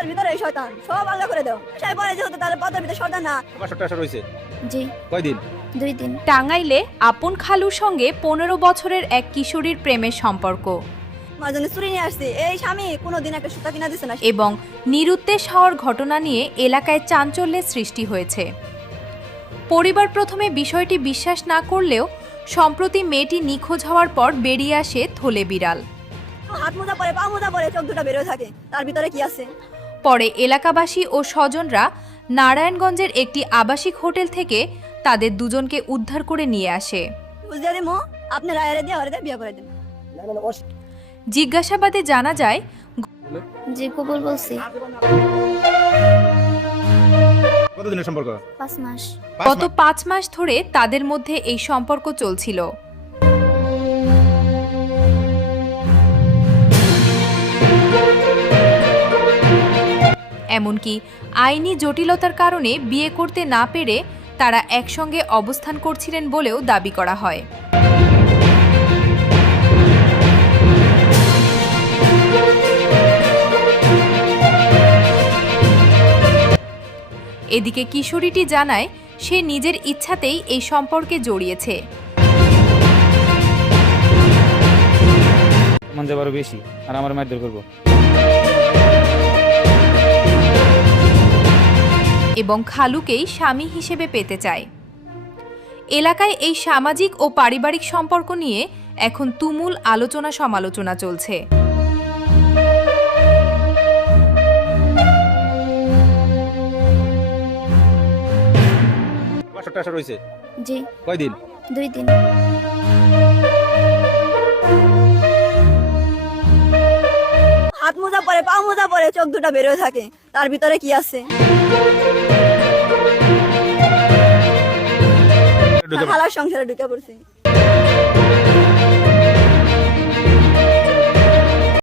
তার ভিতরে শয়তান সব আল্লাহ করে দাও। সেই পরে যেহেতু তার পদের ভিতরে শয়তান না। বাসরটা আসা রয়েছে জি কয়দিন? 2 দিন। টাঙ্গাইলে আপন খালুর সঙ্গে 15 বছরের এক কিশোরীর প্রেমের সম্পর্ক মার জন্য চুরি নিয়ে আসছি। এই স্বামী কোনোদিন একটা সুতা কিনা দিছে না। এবং নিরুদ্দেশ হওয়ার ঘটনা নিয়ে এলাকায় চাঞ্চল্যের সৃষ্টি হয়েছে। পরিবার প্রথমে বিষয়টি বিশ্বাস না করলেও সম্প্রতি মেয়েটি নিখোঁজ হওয়ার পর বেরিয়ে আসে থলে বিড়াল। হাত মোজা পরে পা মোজা পরে চোখ দুটো বেরোয় থাকে, তার ভিতরে কি আছে? পরে এলাকাবাসী ও স্বজনরা নারায়ণগঞ্জের একটি আবাসিক হোটেল থেকে তাদের দুজনকে উদ্ধার করে নিয়ে আসে। বুঝিয়ে দিমো আপনি রায়ের দিয়ে ওরে বিয়ে করে দিন। জিজ্ঞাসাবাদে জানা যায় জি কবুল বলছি। কতদিনের সম্পর্ক? 5 মাস। গত 5 মাস ধরে তাদের মধ্যে এই সম্পর্ক চলছিল। এমনকি আইনি জটিলতার কারণে বিয়ে করতে না পেরে তারা একসঙ্গে অবস্থান করছিলেন বলেও দাবি করা হয়। এদিকে কিশোরীটি জানায় সে নিজের ইচ্ছাতেই এই সম্পর্কে জড়িয়েছে। মন যে বড় বেশি আর আমার মারধর করবো। এবং খালুকেই স্বামী হিসেবে পেতে চায়। এলাকায় এই সামাজিক ও পারিবারিক সম্পর্ক নিয়ে এখন তুমুল আলোচনা সমালোচনা চলছে। বাসরটা আসা রয়েছে জি কয়দিন? 2 দিন। হাত মোজা পরে পা মোজা পরে চোখ দুটো বেরোয় থাকে, তার ভিতরে কি আছে? খালার সংসারে ঢুকে পড়ছে।